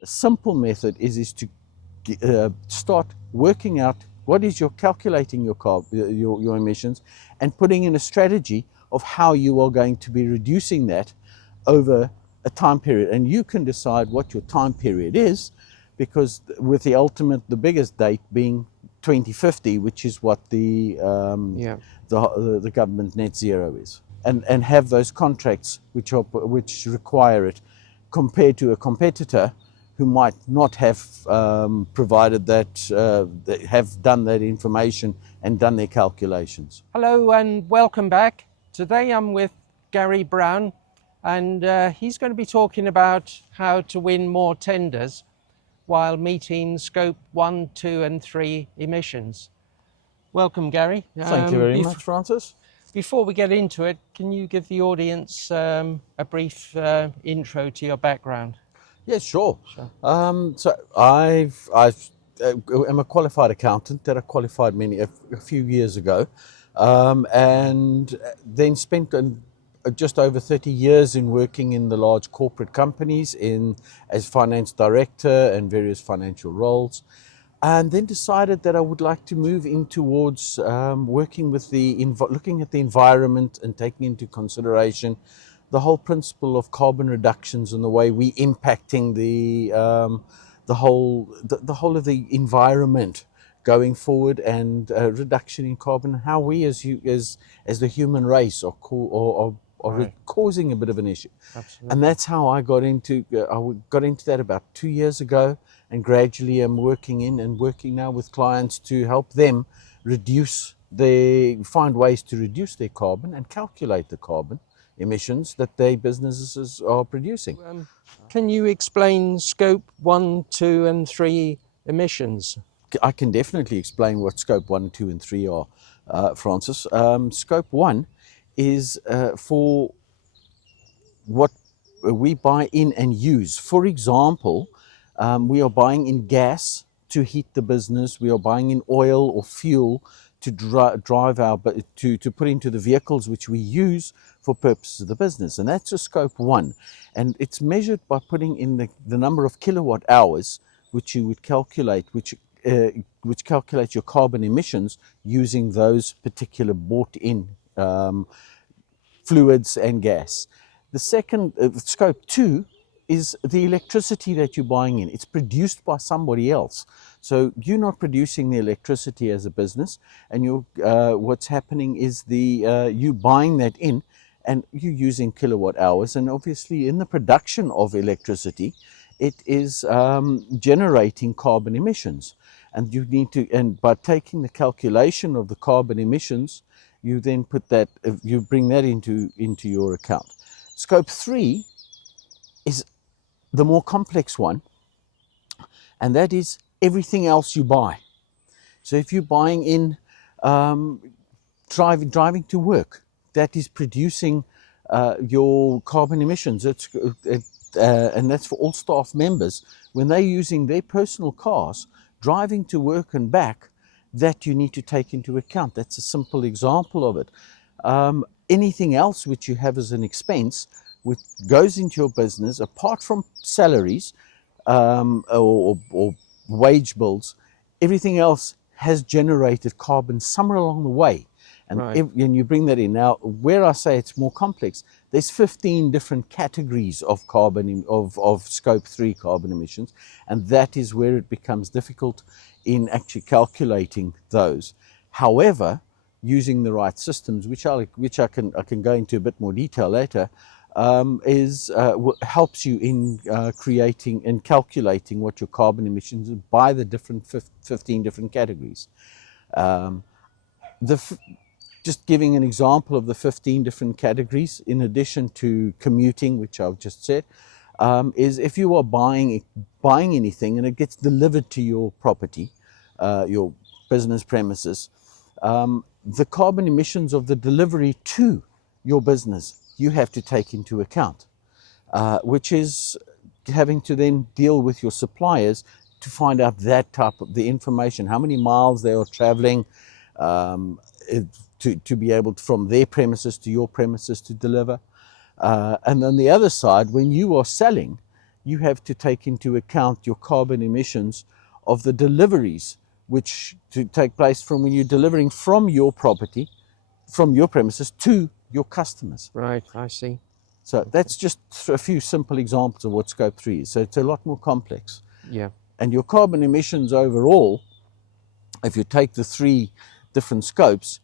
A simple method is to start working out what is your calculating your emissions and putting in a strategy of how you are going to be reducing that over a time period. And you can decide what your time period is, because with the biggest date being 2050, which is what the government net zero is, and have those contracts which require it, compared to a competitor who might not have provided that, have done that information and done their calculations. Hello and welcome back. Today I'm with Gary Brown, and he's going to be talking about how to win more tenders while meeting scope 1, 2 and 3 emissions. Welcome, Gary. Thank you very much, Francis. Before we get into it, can you give the audience a brief intro to your background? Yes, sure. So I am a qualified accountant that I qualified a few years ago, and then spent just over 30 years in working in the large corporate companies as finance director and various financial roles, and then decided that I would like to move in towards working with looking at the environment and taking into consideration the whole principle of carbon reductions and the way we impacting the whole of the environment going forward, and reduction in carbon, how we as the human race are causing a bit of an issue. Absolutely. And that's how I got into that about 2 years ago, and gradually I'm working now with clients to help them find ways to reduce their carbon and calculate the carbon emissions that their businesses are producing. Can you explain scope 1, 2 and 3 emissions? I can definitely explain what scope 1, 2 and 3 are, Francis. Scope 1 is for what we buy in and use. For example, we are buying in gas to heat the business. We are buying in oil or fuel to to put into the vehicles which we use for purposes of the business, and that's a scope 1, and it's measured by putting in the number of kilowatt hours which you would calculate, which calculates your carbon emissions using those particular bought in fluids and gas. The second scope 2 is the electricity that you're buying in. It's produced by somebody else. So you're not producing the electricity as a business, and what's happening is you buying that in, and you're using kilowatt hours. And obviously in the production of electricity, it is generating carbon emissions. And and by taking the calculation of the carbon emissions, you then you bring that into your account. Scope 3 is the more complex one, and that is everything else you buy. So if you're buying in driving to work, that is producing your carbon emissions. And that's for all staff members when they're using their personal cars driving to work and back, that you need to take into account. That's a simple example of it. Anything else which you have as an expense which goes into your business, apart from salaries or wage bills, everything else has generated carbon somewhere along the way. And, Right. And you bring that in. Now, where I say it's more complex, there's 15 different categories of carbon, of scope 3 carbon emissions, and that is where it becomes difficult in actually calculating those. However, using the right systems, which I can go into a bit more detail later, helps you in creating and calculating what your carbon emissions are by the different 15 different categories. Just giving an example of the 15 different categories, in addition to commuting, which I've just said, is if you are buying anything and it gets delivered to your property, your business premises, the carbon emissions of the delivery to your business you have to take into account, which is having to then deal with your suppliers to find out that type of the information, how many miles they are traveling, to be able to, from their premises to your premises, to deliver. And on the other side, when you are selling, you have to take into account your carbon emissions of the deliveries which to take place from when you're delivering from your property, from your premises to your customers. Right, I see. So that's just a few simple examples of what Scope 3 is. So it's a lot more complex. Yeah. And your carbon emissions overall, if you take the three different scopes,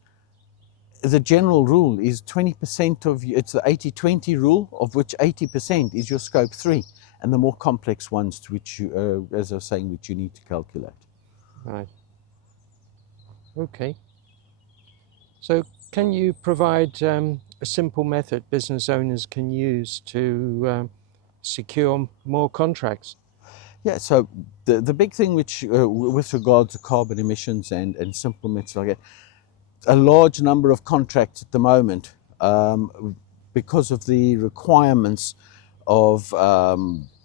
the general rule is 20% of, it's the 80-20 rule, of which 80% is your Scope 3, and the more complex ones to which you, as I was saying, which you need to calculate. Right. Okay. So can you provide a simple method business owners can use to secure more contracts? Yeah, so the big thing which, with regards to carbon emissions and simple methods like that, a large number of contracts at the moment, because of the requirements of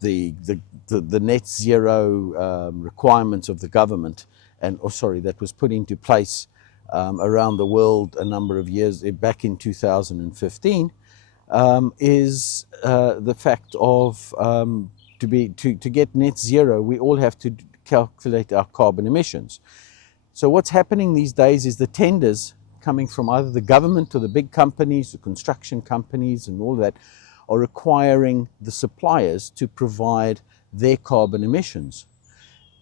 the net zero requirements of the government, that was put into place around the world a number of years back in 2015, is the fact of to get net zero, we all have to calculate our carbon emissions. So what's happening these days is the tenders coming from either the government or the big companies, the construction companies and all that, are requiring the suppliers to provide their carbon emissions.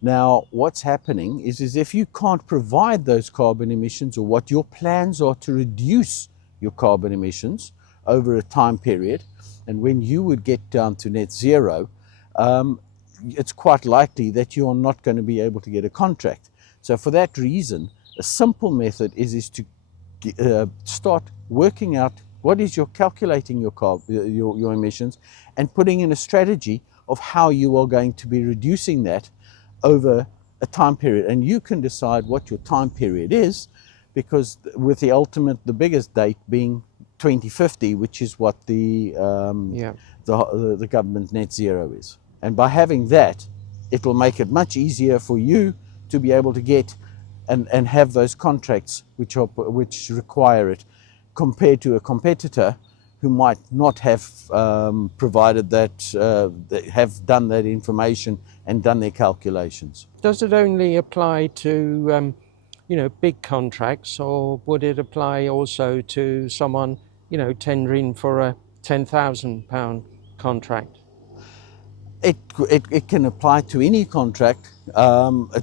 Now, what's happening is if you can't provide those carbon emissions, or what your plans are to reduce your carbon emissions over a time period, and when you would get down to net zero, it's quite likely that you are not going to be able to get a contract. So for that reason, a simple method is to start working out what is your calculating your emissions, and putting in a strategy of how you are going to be reducing that over a time period. And you can decide what your time period is, because with the biggest date being 2050, which is what the government net zero is. And by having that, it will make it much easier for you to be able to get and have those contracts which require it, compared to a competitor who might not have provided that, have done that information and done their calculations. Does it only apply to big contracts, or would it apply also to someone tendering for a £10,000 contract? It can apply to any contract,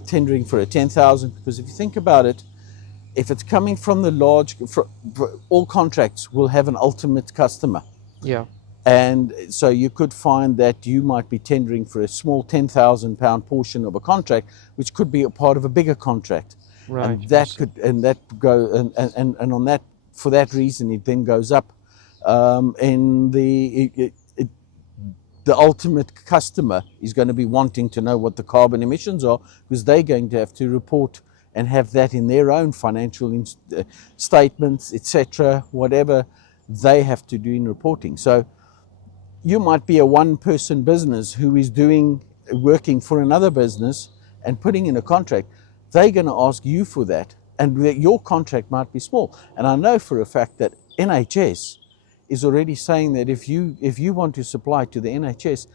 tendering for a 10,000, because if you think about it, if it's coming from the large, all contracts will have an ultimate customer. Yeah. And so you could find that you might be tendering for a small £10,000 portion of a contract, which could be a part of a bigger contract. Right. And that could, and that go, and on that, for that reason, it then goes up. And the ultimate customer is going to be wanting to know what the carbon emissions are, because they're going to have to report and have that in their own financial statements, etc., whatever they have to do in reporting. So you might be a one-person business who is working for another business and putting in a contract. They're going to ask you for that, and your contract might be small. And I know for a fact that NHS is already saying that if you want to supply to the NHS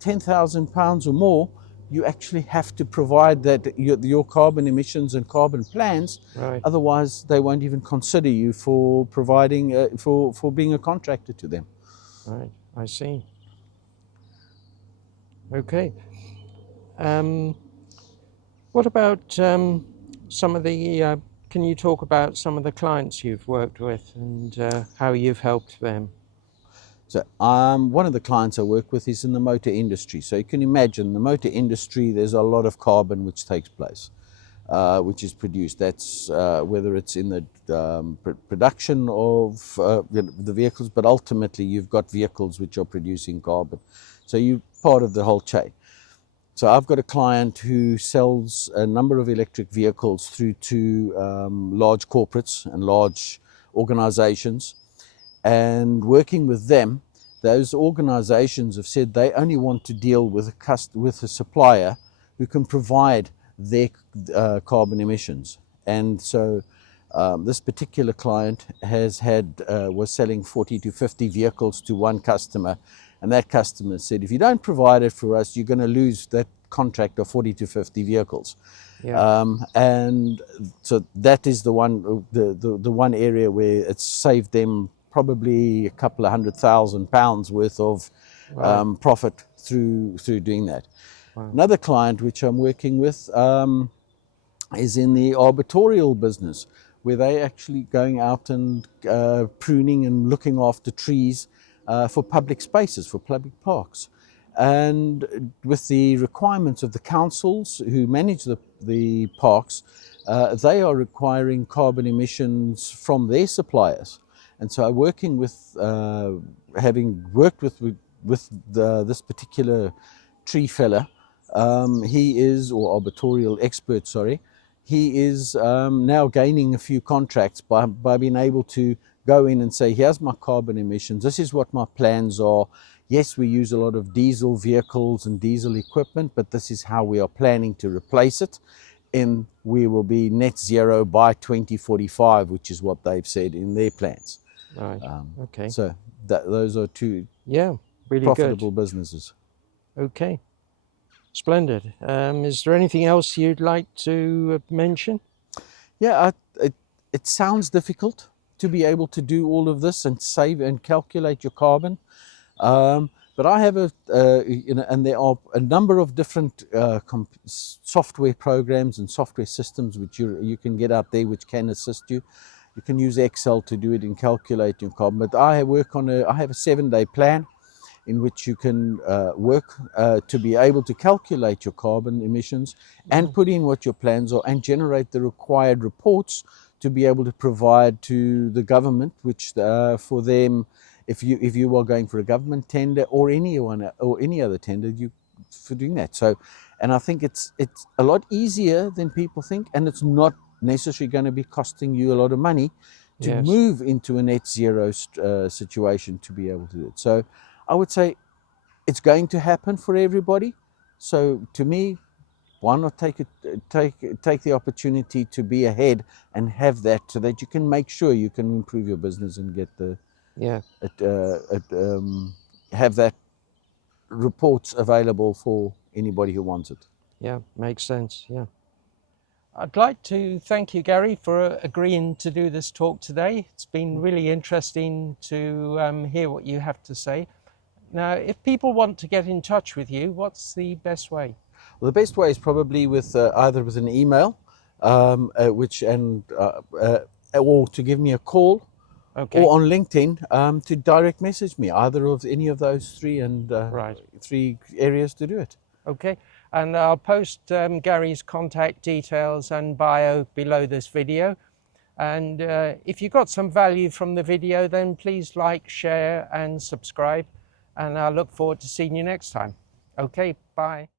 £10,000 or more, you actually have to provide that your carbon emissions and carbon plans. Right. Otherwise, they won't even consider you for providing for being a contractor to them. Right, I see. Okay. What about some of the? Can you talk about some of the clients you've worked with and how you've helped them? So one of the clients I work with is in the motor industry. So you can imagine the motor industry, there's a lot of carbon which takes place, which is produced. That's whether it's in the production of the vehicles, but ultimately you've got vehicles which are producing carbon. So you're part of the whole chain. So I've got a client who sells a number of electric vehicles through to large corporates and large organizations. And working with them, those organizations have said they only want to deal with a supplier who can provide their carbon emissions. And so this particular client was selling 40 to 50 vehicles to one customer, And that customer said, if you don't provide it for us, you're going to lose that contract of 40 to 50 vehicles. Yeah. And so that is the one area where it's saved them probably a couple of £100,000 worth of profit through doing that. Wow. Another client which I'm working with is in the arboreal business, where they're actually going out and pruning and looking after trees for public spaces, for public parks. And with the requirements of the councils who manage the parks, they are requiring carbon emissions from their suppliers. And so working with, having worked with this particular tree fella, he is, or arboreal expert, sorry, he is now gaining a few contracts by being able to go in and say, here's my carbon emissions, this is what my plans are. Yes, we use a lot of diesel vehicles and diesel equipment, but this is how we are planning to replace it. And we will be net zero by 2045, which is what they've said in their plans. Right. Okay. So those are two really profitable good businesses. Okay. Splendid. Is there anything else you'd like to mention? Yeah, it sounds difficult to be able to do all of this and save and calculate your carbon. But I have and there are a number of different software programs and software systems which you can get out there which can assist you. You can use Excel to do it and calculate your carbon. But I have a 7-day plan in which you can work to be able to calculate your carbon emissions and put in what your plans are and generate the required reports to be able to provide to the government, which for them, if you are going for a government tender or any other tender, for doing that. So, and I think it's a lot easier than people think, and it's not necessarily going to be costing you a lot of money to move into a net zero situation to be able to do it. So I would say it's going to happen for everybody. So to me, why not take the opportunity to be ahead and have that, so that you can make sure you can improve your business and get have that reports available for anybody who wants it. Yeah, makes sense. Yeah. I'd like to thank you, Gary, for agreeing to do this talk today. It's been really interesting to hear what you have to say. Now, if people want to get in touch with you, what's the best way? Well, the best way is probably with either with an email, or to give me a call, or on LinkedIn to direct message me. Either of any of those three, and three areas to do it. Okay, and I'll post Gary's contact details and bio below this video. And if you got some value from the video, then please like, share, and subscribe. And I look forward to seeing you next time. Okay, bye.